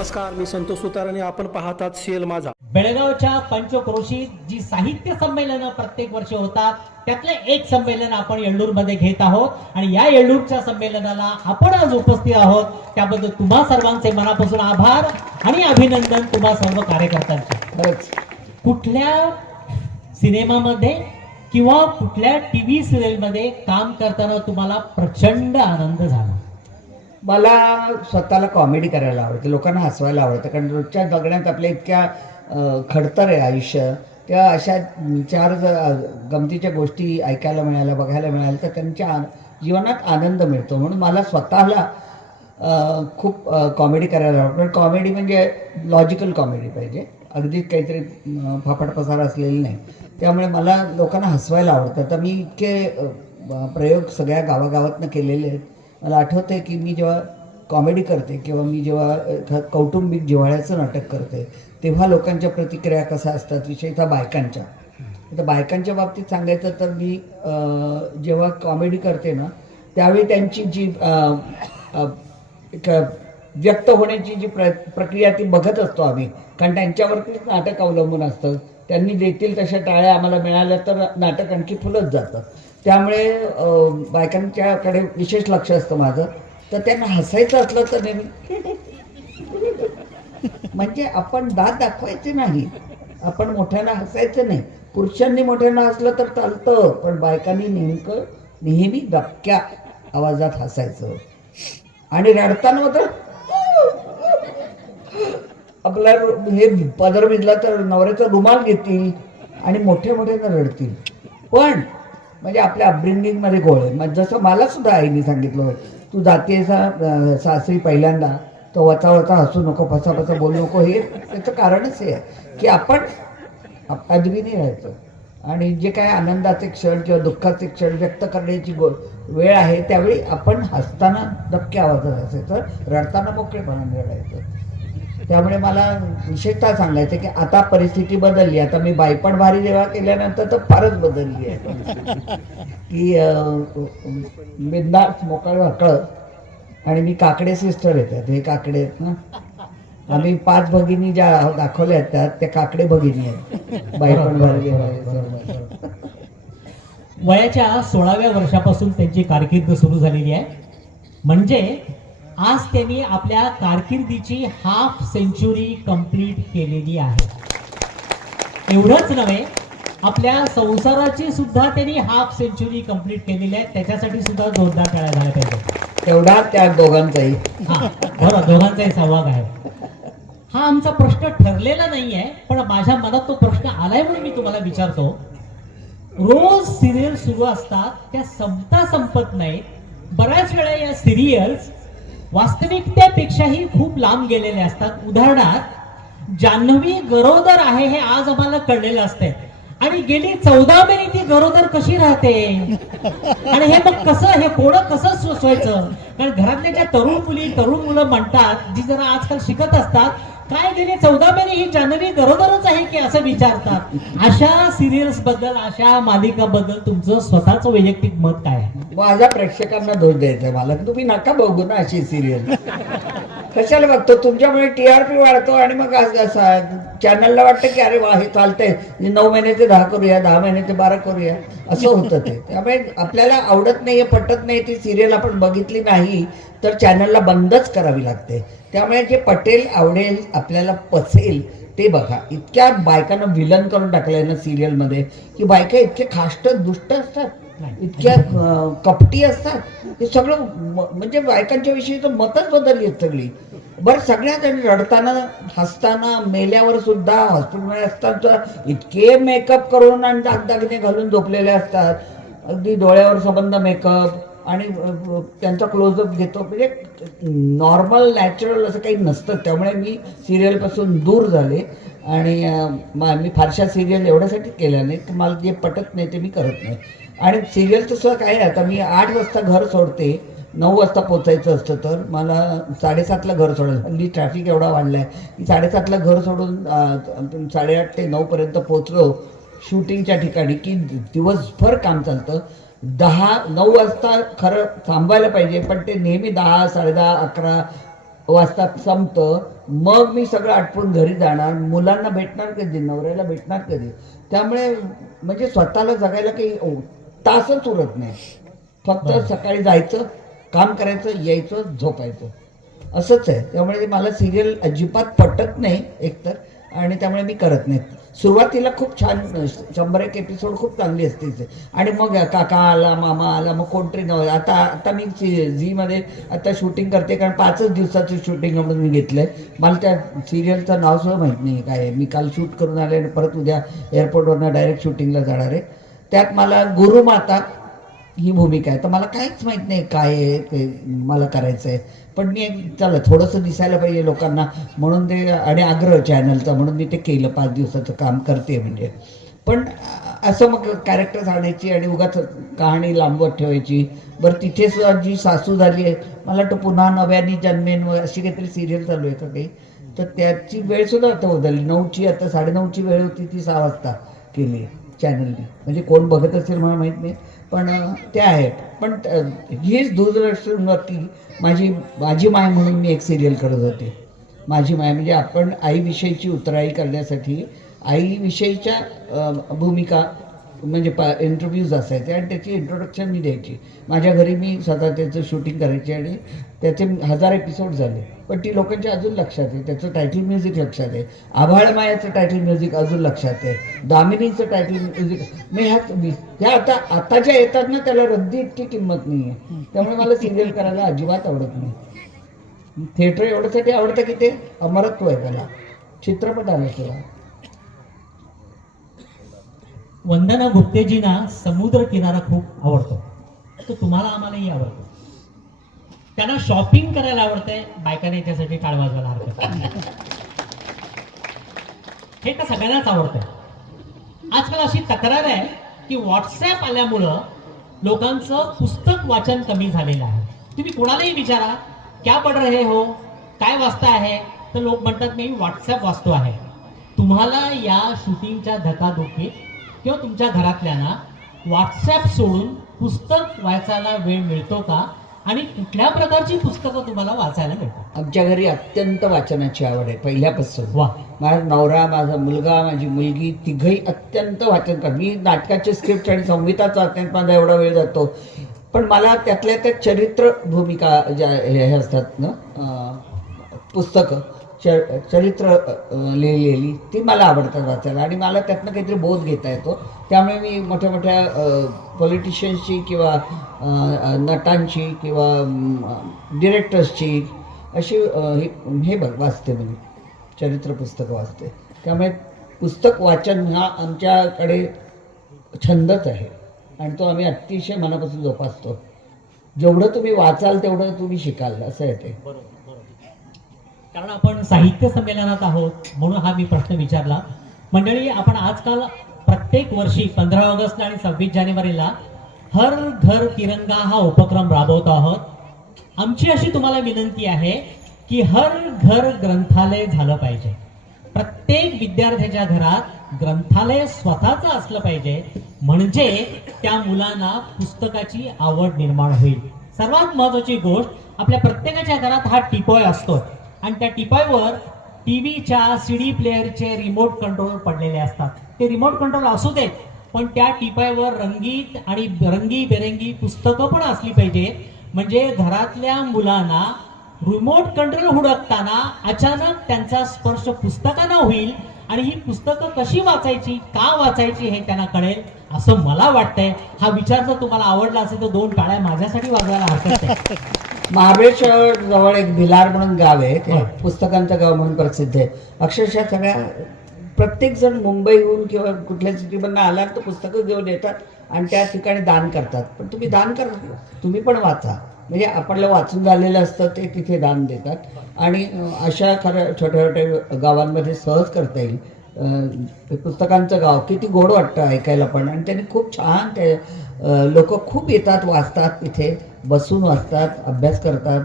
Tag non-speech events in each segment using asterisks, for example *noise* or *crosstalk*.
नमस्कार मी संतोष सुतार आणि आपण पाहतात सेल माझा. बेळगावच्या पंचक्रोशीत जी साहित्य संमेलनं प्रत्येक वर्षी होतात त्यातलं एक संमेलन आपण येळ्ळूरमध्ये घेत आहोत. आणि या येळ्ळूरच्या संमेलनाला आपण आज उपस्थित आहोत. त्याबद्दल तुम्हा सर्वांचे मनापासून आभार आणि अभिनंदन तुम्हा सर्व कार्यकर्त्यांचे. कुठल्या सिनेमामध्ये किंवा कुठल्या टीव्ही सिरियलमध्ये काम करताना तुम्हाला प्रचंड आनंद झाला? मला स्वतःला कॉमेडी करायला आवडते लोकांना हसवायला आवडतं कारण रोजच्या जगण्यात आपल्या इतक्या खडतर आहे आयुष्य. त्या अशा चार जर गमतीच्या गोष्टी ऐकायला मिळाल्या बघायला मिळाल्या तर त्यांच्या आ- जीवनात आनंद मिळतो. म्हणून मला स्वतःला खूप कॉमेडी करायला आवडतं. पण कॉमेडी म्हणजे लॉजिकल कॉमेडी पाहिजे. अगदीच काहीतरी अं, फाफाट पसार असलेली नाही. त्यामुळे मला लोकांना हसवायला आवडतं. तर मी इतके प्रयोग सगळ्या गावागावातनं केलेले आहेत. मला आठवतं आहे की मी जेव्हा कॉमेडी करते किंवा मी जेव्हा कौटुंबिक जिव्हाळ्याचं नाटक करते तेव्हा लोकांच्या प्रतिक्रिया कशा असतात विशेषतः बायकांच्या. आता बायकांच्या बाबतीत सांगायचं तर मी जेव्हा कॉमेडी करते ना त्यावेळी त्यांची जी व्यक्त होण्याची जी प्र प्रक्रिया ती बघत असतो आम्ही. कारण त्यांच्यावरतीच नाटक अवलंबून असतं. त्यांनी देतील तशा टाळ्या आम्हाला मिळाल्या तर नाटक आणखी फुलत जातं. त्यामुळे बायकांच्याकडे विशेष लक्ष असतं माझं. तर त्यांना हसायचं असलं तर नेहमी. म्हणजे आपण दात दाखवायचे नाही. आपण मोठ्यांना हसायचं नाही. पुरुषांनी मोठ्यांना हसलं तर चालतं पण बायकांनी नेमकं नेहमी दबक्या आवाजात हसायचं. आणि रडताना मात्र आपला हे पदर भिजला तर नवऱ्याचा रुमाल घेतील आणि मोठ्या मोठ्यानं रडतील. पण म्हणजे आपल्या अपब्रिंगिंगमध्ये गोळ आहे. मग जसं मला सुद्धा आईने सांगितलं होय तू जाते सासरी पहिल्यांदा तो वचा वचा हसू नको फसा फसा बोलू नको. हे त्याचं कारणच हे आहे की आपण अजबीने राहायचं. आणि जे काय आनंदाचे क्षण किंवा दुःखाचे क्षण व्यक्त करण्याची गो वेळ आहे त्यावेळी आपण हसताना दबक्या आवाजात असायचं रडताना मोकळेपणाने रडायचं. त्यामुळे मला विशेषतः सांगायचं की आता परिस्थिती बदलली. आता मी बायपण भारी जेव्हा केल्यानंतर तर फारच बदलली आहे. की बिंदास मोकळ वाकळ. आणि मी काकडे सिस्टर येतात हे काकडे आहेत ना. आम्ही पाच भगिनी ज्या दाखवल्या आहेत त्या त्या काकडे भगिनी आहेत. बायपण भारी वयाच्या सोळाव्या वर्षापासून त्यांची कारकीर्द सुरू झालेली आहे. म्हणजे आज त्यांनी आपल्या कारकिर्दीची हाफ सेंचुरी कंप्लीट केलेली आहे. एवढंच नव्हे आपल्या संसाराची सुद्धा त्यांनी हाफ सेंचुरी कंप्लीट केलेली आहे. त्याच्यासाठी सुद्धा जोरदार टाळ्या झाल्या पाहिजे तेवढा त्या दोघांचाही. हा बरोबर दोघांचाही सहभाग आहे. हा आमचा प्रश्न ठरलेला नाहीये पण माझ्या मनात तो प्रश्न आलाय म्हणून मी तुम्हाला विचारतो. रोज सिरियल सुरू असतात त्या संपता संपत नाहीत. बऱ्याच वेळा या सिरियल्स वास्तविकतेपेक्षाही खूप लांब गेलेले असतात. उदाहरणार्थ जान्हवी गरोदर आहे हे आज आम्हाला कळलेलं असतंय. आणि गेली चौदा महिने ती गरोदर कशी राहते? आणि हे मग कसं हे कोणं कसं सोसवायचं कारण घरातल्या ज्या तरुण मुली तरुण मुलं म्हणतात जी जरा आजकाल शिकत असतात काय गेली चौदा महिने ही जान्हवी गरोदरच आहे की असं विचारतात? अशा सिरियल्सबद्दल अशा मालिका बद्दल तुमचं स्वतःच वैयक्तिक मत काय आहे? माझ्या प्रेक्षकांना दोष द्यायचा मला. तुम्ही नका बघू ना अशी सिरियल कशाला बघतो? तुमच्यामुळे टी आर पी वाढतो आणि मग चॅनलला वाटतं की अरे वा हे चालतंय. म्हणजे नऊ महिन्याचे दहा करूया दहा महिन्याचे बारा करूया. असं होतं ते. त्यामुळे आपल्याला आवडत नाहीये पटत नाही ती सिरियल आपण बघितली नाही तर चॅनलला बंदच करावी लागते. त्यामुळे जे पटेल आवडेल आपल्याला पसेल ते बघा. इतक्या बायकांना विलन करून टाकलंय ना सिरियलमध्ये की बायका इतके खाष्ट दुष्ट असतात. इतक्या कपटी असतात. हे सगळं म्हणजे बायकांच्या विषयी तर मतच बदलली आहेत सगळी. बरं सगळ्या जणी रडताना हसताना मेल्यावर सुद्धा हॉस्पिटलमध्ये असताना इतके मेकअप करून आणि दागदागिने घालून झोपलेले असतात. अगदी डोळ्यावर संबंध मेकअप आणि त्यांचा क्लोजअप घेतो. म्हणजे नॉर्मल नॅचरल असं काही नसतं. त्यामुळे मी सिरियलपासून दूर झाले आणि मी फारशा सिरियल एवढ्यासाठी केल्या नाही मला जे पटत नाही ते मी करत नाही. आणि सिरियलचं सुद्धा काय आता मी आठ वाजता घर सोडते. नऊ वाजता पोचायचं असतं तर मला साडेसातला घर सोडायचं हल्ली ट्रॅफिक एवढा वाढला आहे की साडेसातला घर सोडून साडेआठ ते नऊपर्यंत पोचलो शूटिंगच्या ठिकाणी की दिवसभर काम चालतं. दहा नऊ वाजता खरं थांबायला पाहिजे पण ते नेहमी दहा साडेदहा अकरा वाजता संपतं. मग मी सगळं आटपून घरी जाणार. मुलांना भेटणार कधी? नवऱ्याला भेटणार कधी? त्यामुळे म्हणजे स्वतःला जगायला काही तासच उरत नाही. फक्त. सकाळी जायचं काम करायचं यायचं झोपायचं. असंच आहे. त्यामुळे मला सिरियल अजिबात पटत नाही एकतर. आणि त्यामुळे मी करत नाही. सुरुवातीला खूप छान शंभर एक एपिसोड खूप चांगली असते. आणि मग काका आला मामा आला मग कोणतरी नव आता आता मी झी मध्ये आता शूटिंग करते कारण पाचच दिवसाचं शूटिंग म्हणून मी घेतलंय. मला त्या सिरियलचं नाव सुद्धा माहीत नाही काय आहे. मी काल शूट करून आले आणि परत उद्या एअरपोर्टवरनं डायरेक्ट शूटिंगला जाणार आहे. त्यात मला गुरुमाता ही भूमिका आहे. तर मला काहीच माहीत नाही काय आहे ते मला करायचं आहे पण मी एक चला थोडंसं दिसायला पाहिजे लोकांना. म्हणून ते आणि आग्रह चॅनलचा म्हणून मी ते केलं. पाच दिवसाचं काम करते म्हणजे. पण असं मग कॅरेक्टर्स आणायची आणि उगाच कहाणी लांबवत ठेवायची. बरं तिथे सुद्धा जी सासू झाली आहे मला वाटतं पुन्हा नव्याने जन्मेन व अशी काहीतरी सिरियल चालू आहे का काही? तर त्याची वेळ सुद्धा आता बदलली. नऊची आता साडेनऊची वेळ होती ती सहा वाजता केली. चॅनलने म्हणजे कोण बघत असेल मला माहीत नाही पण त्या ते आहेत. पण हीच दूरदर्शनवरती माझी माझी माय म्हणून मी एक सिरियल करत होते. माझी माय म्हणजे आपण आईविषयीची उतराई करण्यासाठी आईविषयीच्या भूमिका म्हणजे पा इंटरव्ह्यूज असायचे आणि त्याची इंट्रोडक्शन मी द्यायची. माझ्या घरी मी स्वतः त्याचं शूटिंग करायची आणि त्याचे हजार एपिसोड झाले. पण ती लोकांच्या अजून लक्षात आहे. त्याचं टायटल म्युझिक लक्षात आहे. आभाळ मायाचं टायटल म्युझिक अजून लक्षात आहे. दामिनीचं टायटल म्युझिक मी ह्याच ह्या आता आता ज्या येतात ना त्याला रद्दी इतकी किंमत नाही आहे त्यामुळे मला सिरियल करायला अजिबात आवडत नाही. थिएटर एवढ्यासाठी आवडतं की ते अमरत्व आहे त्याला. चित्रपट आलं तुला वंदना गुप्तेजींना समुद्र किनारा खूप आवडतो. तो तुम्हाला आम्हालाही आवडतो. त्यांना शॉपिंग करायला आवडतंय बायकाने त्यासाठी टाळ वाजवायला हरकत हे तर सगळ्यांनाच आवडतंय. आजकाल अशी तक्रार आहे की व्हॉट्सॲप आल्यामुळं लोकांचं पुस्तक वाचन कमी झालेलं आहे. तुम्ही कोणालाही विचारा क्या पड रहे हो? काय वाचता आहे? तर लोक म्हणतात मी व्हॉट्सॲप वाचतो आहे. तुम्हाला या शूटिंगच्या धकाधुकीत किंवा तुमच्या घरातल्यांना व्हॉट्सॲप सोडून पुस्तक वाचायला वेळ मिळतो का? आणि कुठल्या प्रकारची पुस्तकं तुम्हाला वाचायला मिळतात? आमच्या घरी अत्यंत वाचनाची आवड आहे पहिल्यापासून. वा. माझा नवरा माझा मुलगा माझी मुलगी तिघही अत्यंत वाचन कर मी नाटकाचे स्क्रिप्ट आणि संहिताच वाचण्यात माझा एवढा वेळ जातो. पण मला त्यातल्या त्या चरित्र भूमिका ज्या हे असतात ना पुस्तकं च चरित्र लिहिलेली ती मला आवडतात वाचायला. आणि मला त्यातनं काहीतरी बोध घेता येतो. त्यामुळे मी मोठ्या मोठ्या पॉलिटिशियन्सची किंवा नटांची किंवा डिरेक्टर्सची अशी हे- हे बघ वाचते मी. चरित्र पुस्तकं वाचते. त्यामुळे पुस्तक वाचन हा आमच्याकडे छंदच आहे. आणि तो आम्ही अतिशय मनापासून जोपासतो. जेवढं तुम्ही वाचाल तेवढं तुम्ही शिकाल असं आहे ते. कारण आपण साहित्य संमेलनात आहोत म्हणून हा मी प्रश्न विचारला. मंडळी आपण आजकाल प्रत्येक वर्षी पंधरा ऑगस्ट आणि सव्वीस जानेवारीला हर घर तिरंगा हा उपक्रम राबवत आहोत. आमची अशी तुम्हाला विनंती आहे की हर घर ग्रंथालय झालं पाहिजे. प्रत्येक विद्यार्थ्याच्या घरात ग्रंथालय स्वतःचं असलं पाहिजे. म्हणजे त्या मुलांना पुस्तकाची आवड निर्माण होईल. सर्वात महत्वाची गोष्ट आपल्या प्रत्येकाच्या घरात हा टिपोय असतो आणि त्या टिपायवर टीव्हीच्या सीडी प्लेअरचे रिमोट कंट्रोल पडलेले असतात. ते रिमोट कंट्रोल असू देत पण त्या टिपायवर रंगीत आणि रंगी बेरंगी पुस्तकं पण असली पाहिजे. म्हणजे घरातल्या मुलांना रिमोट कंट्रोल हुडकताना अचानक त्यांचा स्पर्श पुस्तकांना होईल आणि ही पुस्तकं कशी वाचायची का वाचायची हे त्यांना कळेल असं मला वाटतंय. हा विचार जर तुम्हाला आवडला असेल तर दोन टाळ्या माझ्यासाठी वाजवायला हरकत नाही. *laughs* महाबळेश्वर जवळ एक भिलार म्हणून गाव आहे ते. पुस्तकांचं गाव म्हणून प्रसिद्ध आहे. अक्षरशः सगळ्या प्रत्येक जण मुंबईहून किंवा कुठल्या सिटीमधनं आला तर पुस्तकं घेऊन येतात आणि त्या ठिकाणी दान करतात. पण तुम्ही दान करा. तुम्ही पण वाचा. म्हणजे आपल्याला वाचून झालेलं असतं ते तिथे दान देतात. आणि अशा खऱ्या छोट्या छोट्या गावांमध्ये सहज करता येईल. पुस्तकांचं गाव किती गोड वाटतं ऐकायला पण. आणि त्यांनी खूप छान ते लोक खूप येतात वाचतात तिथे बसून वाचतात अभ्यास करतात.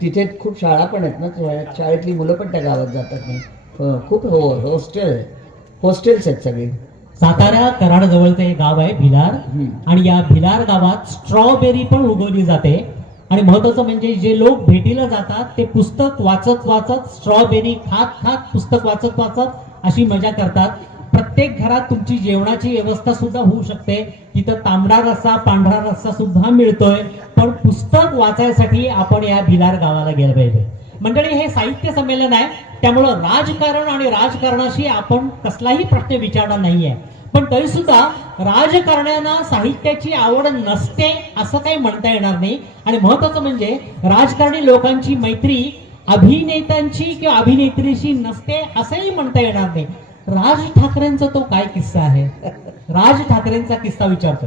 तिथे खूप शाळा पण आहेत ना शाळेत- शाळेतली मुलं पण त्या गावात जातात नाही खूप हो हॉस्टेल आहे हॉस्टेल्स आहेत सगळी. सातारा कराड जवळचं एक गाव आहे भिलार. आणि या भिलार गावात स्ट्रॉबेरी पण उगवली जाते. आणि महत्वाचं म्हणजे जे लोक भेटीला जातात ते पुस्तक वाचत वाचत स्ट्रॉबेरी खात खात पुस्तक वाचत वाचत अशी मजा करतात. प्रत्येक घरात तुमची जेवणाची व्यवस्था सुद्धा होऊ शकते. तिथं तांबडा रस्सा पांढरा रस्सा सुद्धा मिळतोय. पण पुस्तक वाचायसाठी आपण या भिलार गावाला गेलं पाहिजे. मंडळी हे साहित्य संमेलन आहे. त्यामुळं राजकारण आणि राजकारणाशी आपण कसलाही प्रश्न विचारणार नाहीये. पण तरी सुद्धा राजकारण्यांना साहित्याची आवड नसते असं काही म्हणता येणार नाही. आणि महत्वाचं म्हणजे राजकारणी लोकांची मैत्री अभिनेत्यांची किंवा अभिनेत्रीशी नसते असंही म्हणता येणार नाही. राज ठाकरेंचा तो काय किस्सा आहे? राज ठाकरेंचा किस्सा विचारतो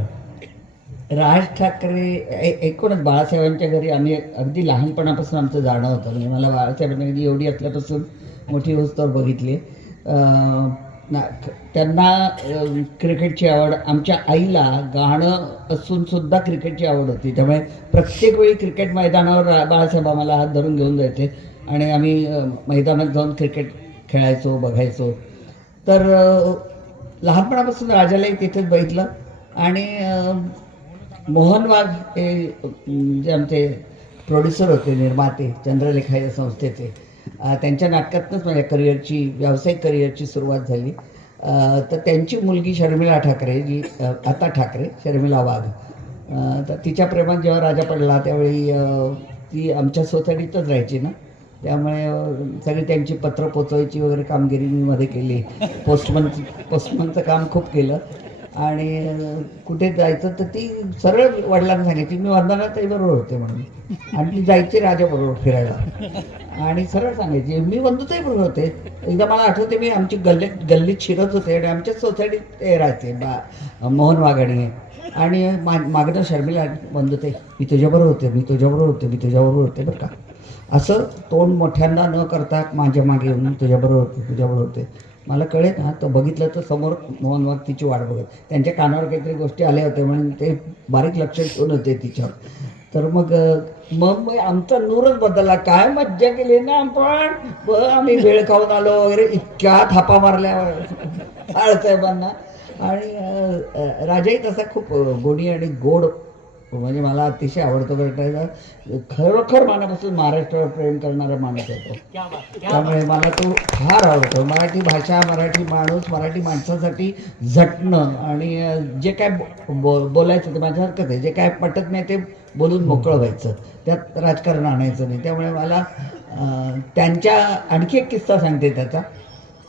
राज ठाकरे ए- एकूणच बाळासाहेबांच्या घरी आम्ही अगदी लहानपणापासून आमचं जाणं होतं. म्हणजे मला बाळासाहेबांची घरी एवढी असल्यापासून मोठी वस्तू बघितली. ना- त्यांना क्रिकेटची आवड आमच्या आईला गाणं असून सुद्धा क्रिकेटची आवड होती. त्यामुळे प्रत्येक वेळी क्रिकेट मैदानावर रा- बाळासाहेब आम्हाला हात धरून घेऊन जायचे. आणि आम्ही मैदानात जाऊन क्रिकेट खेळायचो बघायचो. तर लहानपणापासून राजालाही तिथेच बघितलं. आणि मोहन वाघ हे जे आमचे प्रोड्युसर होते निर्माते चंद्रलेखा या संस्थेचे त्यांच्या नाटकातनंच माझ्या करिअरची व्यावसायिक करिअरची सुरुवात झाली. तर त्यांची मुलगी शर्मिला ठाकरे जी आता ठाकरे शर्मिला वाघ. तर तिच्या प्रेमात जेव्हा राजा पडला त्यावेळी ती आमच्या सोसायटीतच राहायची ना. त्यामुळे सगळी त्यांची पत्र पोचवायची वगैरे कामगिरी मी मध्ये केली. पोस्टमन पोस्टमनचं काम खूप केलं. आणि कुठे जायचं तर ती सरळ वडिलांना सांगायची मी वंदना बरोबर होते म्हणून. आणि ती जायची राजाबरोबर फिरायला. आणि सरळ सांगायची मी वंदुताई बरोबर होते. एकदा मला आठवते मी आमची गल्लीत गल्लीत शिरत होते आणि आमच्याच सोसायटीत ते राहते बा मोहन वाघाणी आणि मा मागणं शर्मिला वंदुताई मी तुझ्याबरोबर होते मी तुझ्याबरोबर होते मी तुझ्याबरोबर होते बरं का. असं तोंड मोठ्यांना न करता माझ्या मागे येऊन तुझ्याबरोबर होते तुझ्याबरोबर होते. मला कळेल ना तो बघितलं तर समोर मोहन वाघ तिची वाट बघत. त्यांच्या कानावर काहीतरी गोष्टी आल्या होत्या म्हणून ते बारीक लक्ष ठेवून होते तिच्यावर. तर मग मग आमचा नूरच बदलला. काय मज्जा केली ना आपण? आम्ही वेळ खाऊन आलो वगैरे. इतक्या थापा मारल्या बाळासाहेबांना आणि राजाही तसा खूप अं, गोडी आणि गोड म्हणजे मला अतिशय आवडतो भेटायचा खरोखर मनापासून महाराष्ट्रावर प्रेम करणारा माणूस होतो त्यामुळे मला तो फार आवडतो. मराठी भाषा मराठी माणूस मराठी माणसासाठी झटणं आणि जे काय बो- बो- बोलायचं ते माझ्या हरकत आहे. जे काय पटत नाही ते बोलून मोकळं व्हायचं. त्यात राजकारण आणायचं नाही. त्यामुळे मला त्यांच्या आणखी एक किस्सा सांगते त्याचा.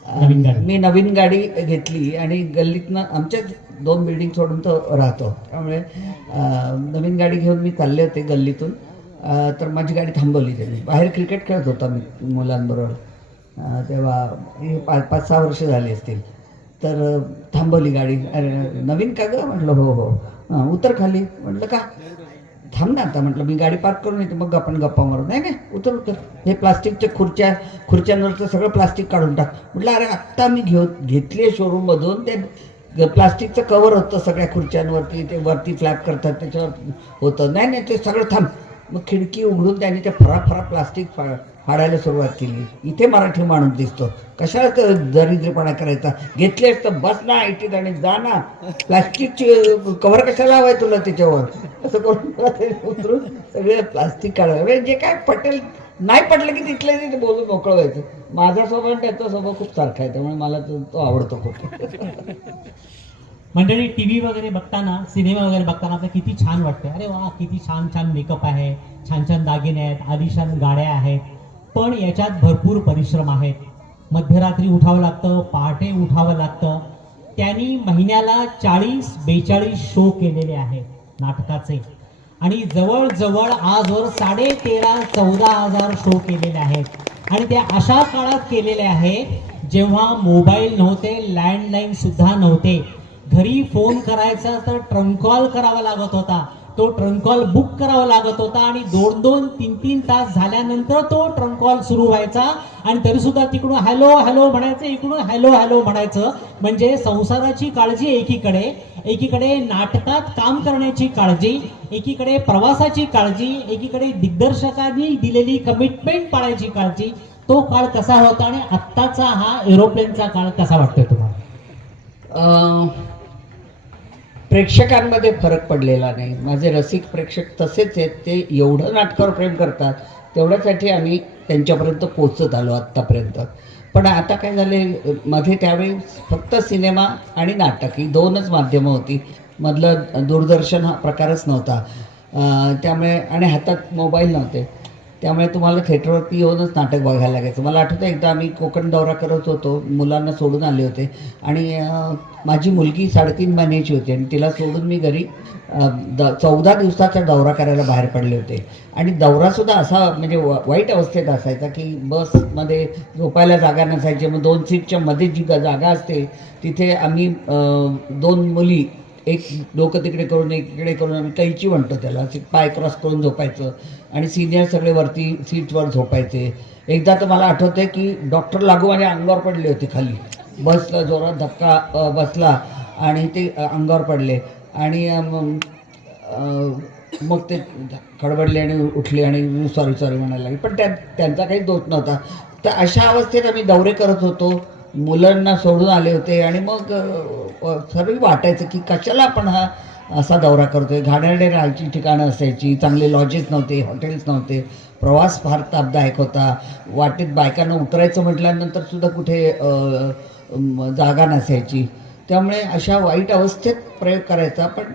नवीन गाडी. मी नवीन गाडी घेतली आणि गल्लीतनं आमच्याच दोन बिल्डिंग सोडून तो राहतो. त्यामुळे नवीन गाडी घेऊन मी चालले होते गल्लीतून. तर माझी गाडी थांबवली त्यांनी. बाहेर क्रिकेट खेळत होता मी मुलांबरोबर. तेव्हा हे पाच पाच सहा वर्ष झाली असतील. तर थांबवली गाडी. अरे नवीन का गं? म्हटलं हो हो. उतर खाली. म्हटलं का? थांब ना आता. म्हटलं मी गाडी पार्क करून येते. मग आपण गप्पा मारू. नाही नाही. उतर उतर. हे प्लास्टिकच्या खुर्च्या खुर्च्यांवरचं सगळं प्लास्टिक काढून टाक. म्हटलं अरे आत्ता मी घेऊ घेतली आहे शोरूममधून ते प्लास्टिकचं कवर होतं सगळ्या खुर्च्यांवरती ते वरती फ्लॅप करतात त्याच्यावर होतं. नाही नाही ते सगळं थांब. मग खिडकी उघडून त्यांनी ते फरा फरा प्लास्टिक फा फाडायला सुरुवात केली. इथे मराठी माणूस दिसतो. कशाला ते दरिद्रपणा करायचा? घेतलेस तर बस ना ऐटीत आणि जा ना. प्लास्टिकची कव्हर कशाला हवाय तुला त्याच्यावर? असं करून उतरून सगळं प्लास्टिक काढावं म्हणजे जे काय पटेल नाही पटलं की तिथल्या तिथे बोलून मोकळं व्हायचं. माझा स्वभाव आणि त्याचा स्वभाव खूप सारखा आहे त्यामुळे मला तो तो आवडतो खूप. मंडळी टीव्ही वगैरे बघताना सिनेमा वगैरे बघताना आपल्याला किती छान वाटते अरे वा किती छान छान मेकअप आहे छान छान दागिने आहेत आलिशान गाड्या आहेत. पण याच्यात भरपूर परिश्रम आहेत मध्यरात्री उठावं लागतं पहाटे उठावं लागतं. त्यांनी महिन्याला चाळीस बेचाळीस शो केलेले आहेत नाटकाचे. आणि जवळजवळ आजवर साडे तेरा चौदा हजार शो केलेले आहेत. आणि ते अशा काळात केलेले आहे जेव्हा मोबाईल नव्हते लँडलाईन सुद्धा नव्हते. घरी फोन करायचा तर ट्रंक कॉल करावा लागत होता. तो ट्रंक कॉल बुक करावा लागत होता आणि दोन दोन तीन तीन तास झाल्यानंतर तो ट्रंक कॉल सुरू व्हायचा. आणि तरी सुद्धा तिकडून हॅलो हॅलो म्हणायचं इकडून हॅलो हॅलो म्हणायचं. म्हणजे संसाराची काळजी एकीकडे एकीकडे नाटकात काम करण्याची काळजी एकीकडे प्रवासाची काळजी एकीकडे दिग्दर्शकांनी दिलेली कमिटमेंट पाळायची काळजी. तो काळ कसा होता आणि आत्ताचा हा एरोप्लेनचा काळ कसा वाटतोय तुम्हाला? प्रेक्षकांमध्ये फरक पडलेला नाही. माझे रसिक प्रेक्षक तसेच आहेत ते एवढं नाटकावर प्रेम करतात तेवढ्यासाठी आम्ही त्यांच्यापर्यंत पोचत आलो आत्तापर्यंत. पण आता काय झाले मध्ये त्यावेळी फक्त सिनेमा आणि नाटक ही दोनच माध्यमं होती. मधलं दूरदर्शन हा प्रकारच नव्हता. त्यामुळे आणि हातात मोबाईल नव्हते. त्यामुळे तुम्हाला थिएटरवरती येऊनच नाटक बघायला लागायचं. मला आठवतं एकदा आम्ही कोकण दौरा करत होतो मुलांना सोडून आले होते. आणि माझी मुलगी साडेतीन महिन्याची होती आणि तिला सोडून मी घरी द चौदा दिवसाचा दौरा करायला बाहेर पडले होते. आणि दौरासुद्धा असा म्हणजे वाईट अवस्थेत असायचा की बसमध्ये झोपायला जागा नसायची. मग दोन सीटच्या मध्ये जी जागा असते तिथे आम्ही दोन मुली एक डोकं तिकडे करून एक इकडे करून आम्ही कैची म्हणतो त्याला. पाय क्रॉस करून झोपायचं. आणि सिनियर सगळे वरती सीटवर झोपायचे. एकदा तर मला आठवतंय की डॉक्टर लागू आणि अंगावर पडली होती खाली. बसला जोरात धक्का बसला आणि ते अंगावर पडले. आणि मग मग ते खडबडले आणि उठले आणि सॉरी सॉरी म्हणायला लागले. पण त्या त्यांचा काही दोष नव्हता. तर अशा अवस्थेत आम्ही दौरे करत होतो. मुलांना सोडून आले होते आणि मग सर्व वाटायचं की कशाला आपण हा असा दौरा करतोय? घाणेरडे राहायची ठिकाणं असायची चांगले लॉजेस नव्हते हॉटेल्स नव्हते प्रवास फार तापदायक होता. वाटेत बायकांना उतरायचं म्हटल्यानंतर सुद्धा कुठे जागा नसायची. त्यामुळे अशा वाईट अवस्थेत प्रयोग करायचा पण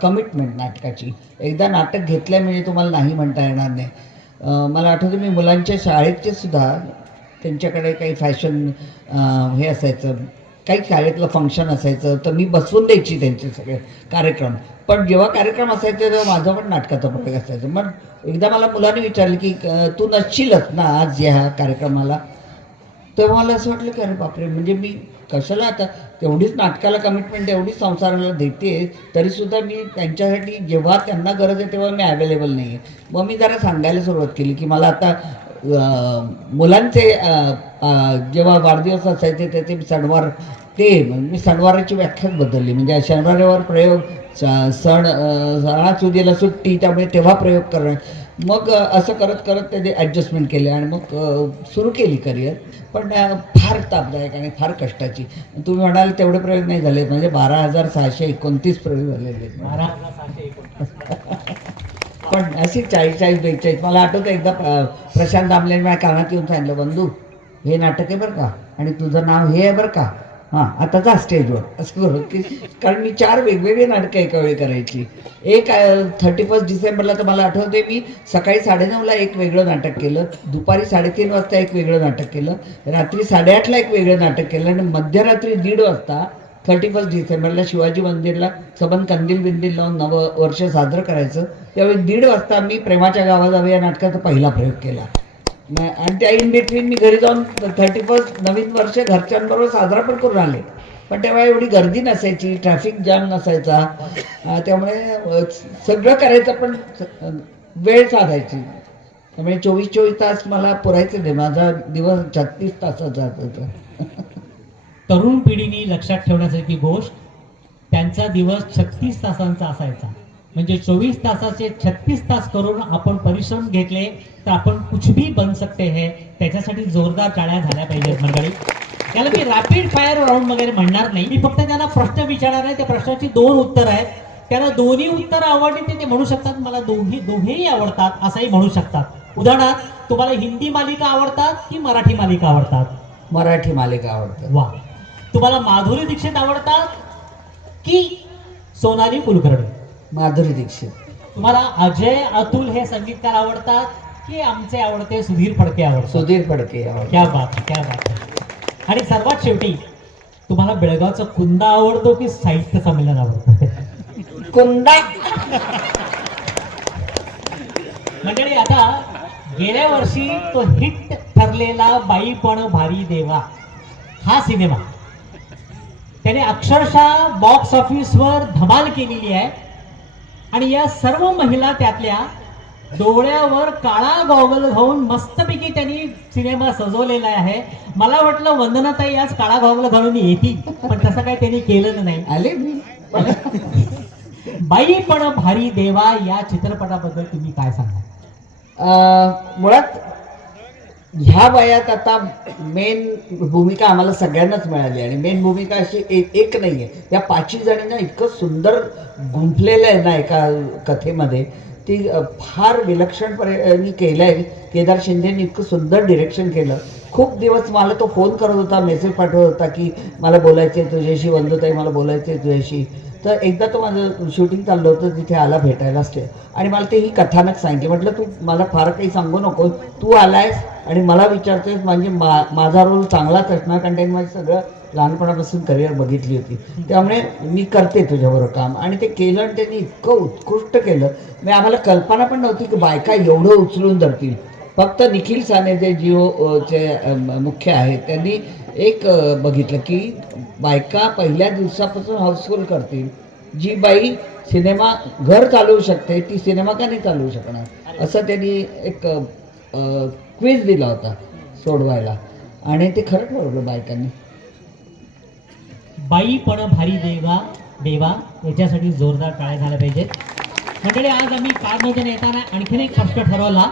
कमिटमेंट नाटकाची. एकदा नाटक घेतल्या म्हणजे तुम्हाला नाही म्हणता येणार नाही. मला आठवतं मी मुलांच्या शाळेचे सुद्धा त्यांच्याकडे काही फॅशन हे असायचं. काही शाळेतलं फंक्शन असायचं तर मी बसवून द्यायची त्यांचे सगळे कार्यक्रम. पण जेव्हा कार्यक्रम असायचे तेव्हा माझा पण नाटकाचा प्रयोग असायचा. मग एकदा मला मुलांनी विचारलं की तू नसशीलच ना आज या कार्यक्रमाला? तेव्हा मला असं वाटलं की अरे बापरे म्हणजे मी कशाला आता? तेवढीच नाटकाला कमिटमेंट एवढीच संसाराला देते तरीसुद्धा मी त्यांच्यासाठी जेव्हा त्यांना गरज आहे तेव्हा मी अवेलेबल नाही आहे मग मी जरा सांगायला सुरुवात केली की मला आता मुलांचे जेव्हा वाढदिवस असायचे त्याचे मी सणवार ते मी सणवाराची व्याख्याच बदलली. म्हणजे शनिवारावर प्रयोग स- सण अं, सणासुदीला सुट्टी त्यामुळे तेव्हा प्रयोग करणं. मग असं करत करत त्याने ॲडजस्टमेंट केले आणि मग सुरू केली करिअर पण फार तापदायक आणि फार कष्टाची. तुम्ही म्हणाल तेवढे प्रयोग नाही झाले. म्हणजे बारा हजार सहाशे एकोणतीस प्रयोग झालेले बारा हजार सहाशे एकोणतीस. पण अशी चाळीस चाळीस बेचाळीस. मला आठवतं एकदा प्रशांत दामलेने माझ्या कानात येऊन सांगितलं बंधू हे नाटक आहे बरं का? आणि तुझं नाव हे आहे बरं का? हां आता जा स्टेजवर असं बरोबर की कारण मी चार वेगवेगळी नाटकं एका वेळी करायची. एक थर्टी फर्स्ट डिसेंबरला तर मला आठवते मी सकाळी साडेनऊला एक वेगळं नाटक केलं दुपारी साडेतीन वाजता एक वेगळं नाटक केलं रात्री साडेआठला एक वेगळं नाटक केलं आणि मध्यरात्री दीड वाजता थर्टी फर्स्ट डिसेंबरला शिवाजी मंदिरला सबन कंदील बिंदील लावून नवं वर्ष साजरं करायचं. त्यावेळी दीड वाजता मी प्रेमाच्या गावाजावे या नाटकाचा पहिला प्रयोग केला. आणि त्या इन बिटवीन मी घरी जाऊन थर्टी फर्स्ट नवीन वर्ष घरच्यांबरोबर साजरा पण करून आले. पण तेव्हा एवढी गर्दी नसायची ट्रॅफिक जाम नसायचा. त्यामुळे सगळं करायचं पण वेळ साधायची. त्यामुळे चोवीस चोवीस तास मला पुरायचं नाही. माझा दिवस छत्तीस तासाचा जात होता. *laughs* तरुण पिढीने लक्षात ठेवण्यासारखी गोष्ट त्यांचा दिवस छत्तीस तासांचा असायचा. म्हणजे चोवीस तासाचे छत्तीस तास करून आपण परिश्रम घेतले तर आपण कुछ भी बन सकते है त्याच्यासाठी जोरदार टाळ्या झाल्या पाहिजेत मंडळी. त्याला मी रॅपिड फायर राऊंड वगैरे म्हणणार नाही. मी फक्त त्यांना प्रश्न विचारणार आहे. त्या प्रश्नाची दोन उत्तर आहेत. त्यांना दोन्ही उत्तर आवडली ते ते म्हणू शकतात मला दोन्ही दोन्हीही आवडतात असंही म्हणू शकतात. उदाहरणार्थ तुम्हाला हिंदी मालिका आवडतात की मराठी मालिका आवडतात? मराठी मालिका आवडतात. वा. तुम्हाला माधुरी दीक्षित आवडतात की सोनाली कुलकर्णी? माधुरी दीक्षित. तुम्हाला अजय अतुल हे संगीतकार आवडतात की आमचे आवडते सुधीर फडके आवडतात? सुधीर फडके क्या बात क्या बात. आणि सर्वात शेवटी तुम्हाला बेळगावचा कुंदा आवडतो की साहित्य संमेलन आवडतं? कुंदा. मंडळी आता गेल्या वर्षी तो हिट ठरलेला बाई पण भारी देवा हा सिनेमा. त्याने अक्षरशः बॉक्स ऑफिसवर धमाल केलेली आहे. आणि या सर्व महिला त्यातल्या डोळ्यावर काळा गॉगल घालून मस्तपैकी त्यांनी सिनेमा सजवलेला आहे. मला वाटलं वंदनाताई आज काळा गॉगल घालून येतील पण तसं काही त्यांनी केलं नाही. आले बाई पण भारी देवा या चित्रपटाबद्दल तुम्ही काय सांगा अं, मुळात ह्या वयात आता मेन भूमिका आम्हाला सगळ्यांनाच मिळाली आणि मेन भूमिका अशी एक एक नाही आहे या पाचवी जणींना इतकं सुंदर गुंफलेलं आहे ना एका कथेमध्ये ती फार फार विलक्षणपणे केलं आहे केदार शिंदेनी इतकं सुंदर डिरेक्शन केलं. खूप दिवस मला तो फोन करत होता मेसेज पाठवत होता की मला बोलायचं आहे तुझ्याशी वंदताई मला बोलायचं आहे तुझ्याशी. तर एकदा तो माझं शूटिंग चाललं होतं तिथे आला भेटायला स्टे आणि मला ते ही कथानक सांगितली. म्हटलं तू मला फार काही सांगू नको तू आलायस आणि मला विचारतोयस म्हणजे मा माझा रोल चांगलाच असणार कारण त्यांनी माझं सगळं लहानपणापासून करिअर बघितली होती. त्यामुळे मी करते तुझ्याबरोबर काम. आणि ते केलं आणि त्यांनी इतकं उत्कृष्ट केलं. म्हणजे आम्हाला कल्पना पण नव्हती की बायका एवढं उचलून धरतील. फक्त निखिल साने जे जिओचे मुख्य आहेत त्यांनी एक बघितलं की बायका पहिल्या दिवसापासून हाऊसफुल करतील. जी बाई सिनेमा घर चालवू शकते ती सिनेमा का नाही चालवू शकणार? असं त्यांनी एक क्विज दिला होता सोडवायला. आणि ते खरंच बरोबर बायकांनी. बाई पण भारी देवा देवा याच्यासाठी जोरदार टाळ्या झाल्या पाहिजेत. मंडळी आज आम्ही कारमधून येताना आणखीन एक प्रश्न ठरवला.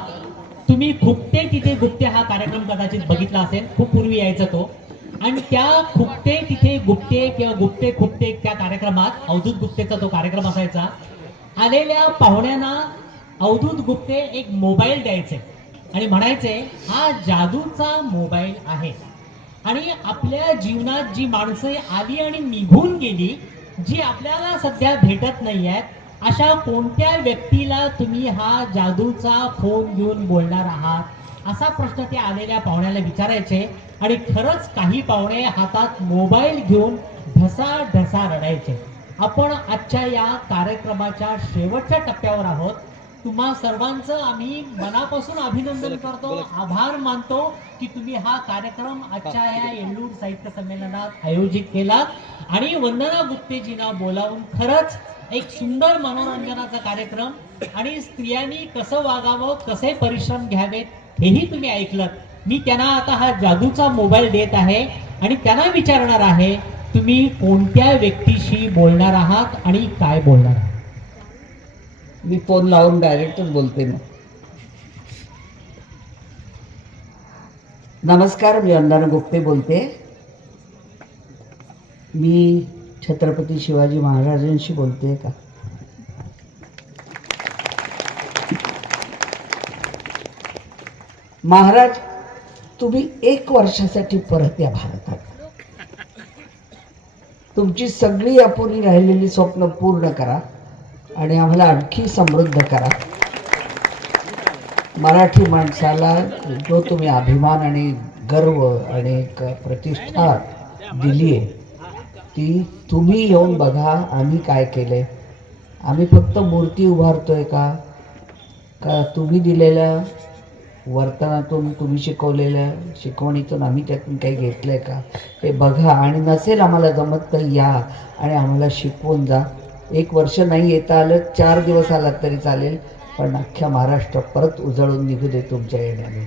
तुम्ही खुपते तिथे गुप्ते हा कार्यक्रम कदाचित बघितला असेल. खूप पूर्वी यायचा तो. आणि त्या खुपटे तिथे गुप्ते किंवा गुप्ते खुपटे त्या कार्यक्रमात अवधूत गुप्तेचा तो कार्यक्रम असायचा आलेल्या पाहुण्यांना अवधूत गुप्ते एक मोबाईल द्यायचे आणि म्हणायचे हा जादूचा मोबाईल आहे. आणि आपल्या जीवनात जी माणसं आली आणि निघून गेली जी आपल्याला सध्या भेटत नाही आहेत अशा कोणत्या व्यक्तीला तुम्ही हा जादूचा फोन घेऊन बोलणार आहात? असा प्रश्न ते आलेल्या पाहुण्याला विचारायचे. आणि खरंच काही पाहुणे हातात मोबाईल घेऊन ढसा ढसा रडायचे. आपण आजच्या या कार्यक्रमाच्या शेवटच्या टप्प्यावर आहोत. तुम्हा सर्वांचं आम्ही मनापासून अभिनंदन करतो. आभार मानतो की तुम्ही हा कार्यक्रम आजच्या या येल्लूर साहित्य संमेलनात आयोजित केला आणि वंदना गुप्तेजींना बोलावून खरंच एक सुंदर मनोरंजनाचा कार्यक्रम आणि स्त्रियांनी कसं वागावं कसे परिश्रम घ्यावेत हेही तुम्ही ऐकलं मी त्यांना आता हा जादूचा मोबाईल देत आहे आणि त्यांना विचारणार आहे तुम्ही कोणत्या व्यक्तीशी बोलणार आहात आणि काय बोलणार आहात? मी फोन लावून डायरेक्टच बोलते ना नमस्कार मी अंदाना गुप्ते बोलते. मी छत्रपती शिवाजी महाराजांशी बोलते का? महाराज तुम्ही एक वर्षासाठी परत या भारतात. तुमची सगळी अपुरी राहिलेली स्वप्न पूर्ण करा आणि आम्हाला आणखी समृद्ध करा. मराठी माणसाला जो तुम्ही अभिमान आणि गर्व आणि एक प्रतिष्ठा दिली आहे ती तुम्ही येऊन बघा आम्ही काय केले आम्ही फक्त मूर्ती उभारतोय का? का तुम्ही दिलेल्या वर्तनातून तुम्ही शिकवलेल्या शिकवणीतून आम्ही त्यातून काही घेतलं आहे का? हे बघा. आणि नसेल आम्हाला जमत तर या आणि आम्हाला शिकवून जा. एक वर्ष नाही येता आलं चार दिवस आलात तरी चालेल पण अख्ख्या महाराष्ट्र परत उजळून निघू दे तुमच्या येण्याने.